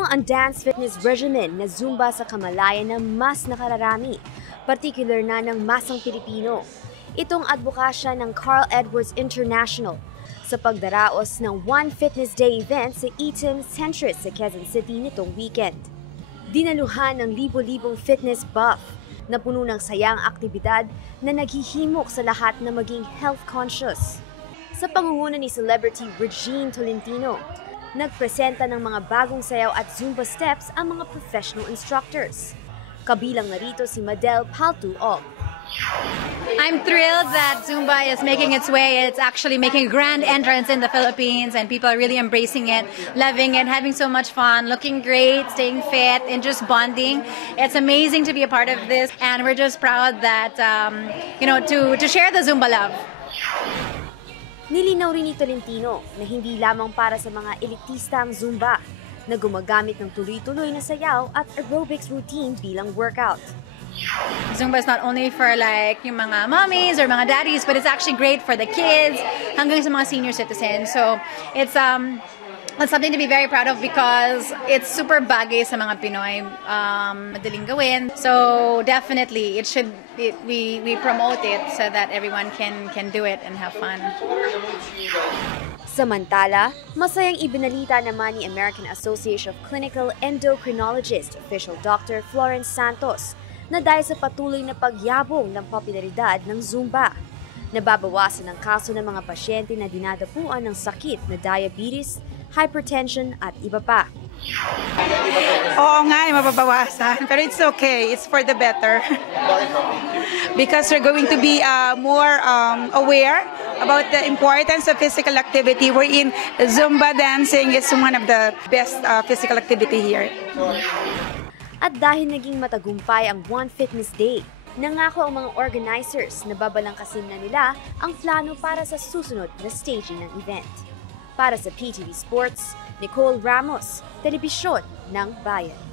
Isinulong ang dance fitness regimen na Zumba sa kamalayan na mas nakararami, partikular na ng masang Pilipino. Itong advokasya ng Carl Edwards International sa pagdaraos ng One Fitness Day event sa Eaton Centris sa Quezon City nitong weekend. Dinaluhan ng libo-libong fitness buff na puno ng sayang aktibidad na naghihimok sa lahat na maging health conscious. Sa pangunguna ni celebrity Regine Tolentino, nagpresenta ng mga bagong sayaw at Zumba steps ang mga professional instructors. Kabilang narito si Madel Paltuog. I'm thrilled that Zumba is making its way. It's actually making a grand entrance in the Philippines and people are really embracing it, loving it, having so much fun, looking great, staying fit, and just bonding. It's amazing to be a part of this and we're just proud that, to share the Zumba love. Nilinaw rin ni Tolentino na hindi lamang para sa mga elitista ang Zumba na gumagamit ng tuloy-tuloy na sayaw at aerobics routine bilang workout. Zumba is not only for yung mga mommies or mga daddies, but it's actually great for the kids hanggang sa mga senior citizens. So it's something to be very proud of because it's super bagay sa mga Pinoy, madaling gawin. So definitely we promote it so that everyone can do it and have fun. Samantala, masayang ibinalita naman ni American Association of Clinical Endocrinologists official Dr. Florence Santos na dahil sa patuloy na pagyabong ng popularidad ng Zumba, nababawasan ang kaso ng mga pasyente na dinadapuan ng sakit na diabetes, hypertension at iba pa. Oo nga, mababawasan. Pero it's okay. It's for the better. Because we're going to be more aware about the importance of physical activity. Wherein Zumba dancing is one of the best physical activity here. At dahil naging matagumpay ang One Fitness Day, nangako ang mga organizers na babalangkasin na nila ang plano para sa susunod na staging ng event. Para sa PTV Sports, Nicole Ramos, Telebisyon ng Bayan.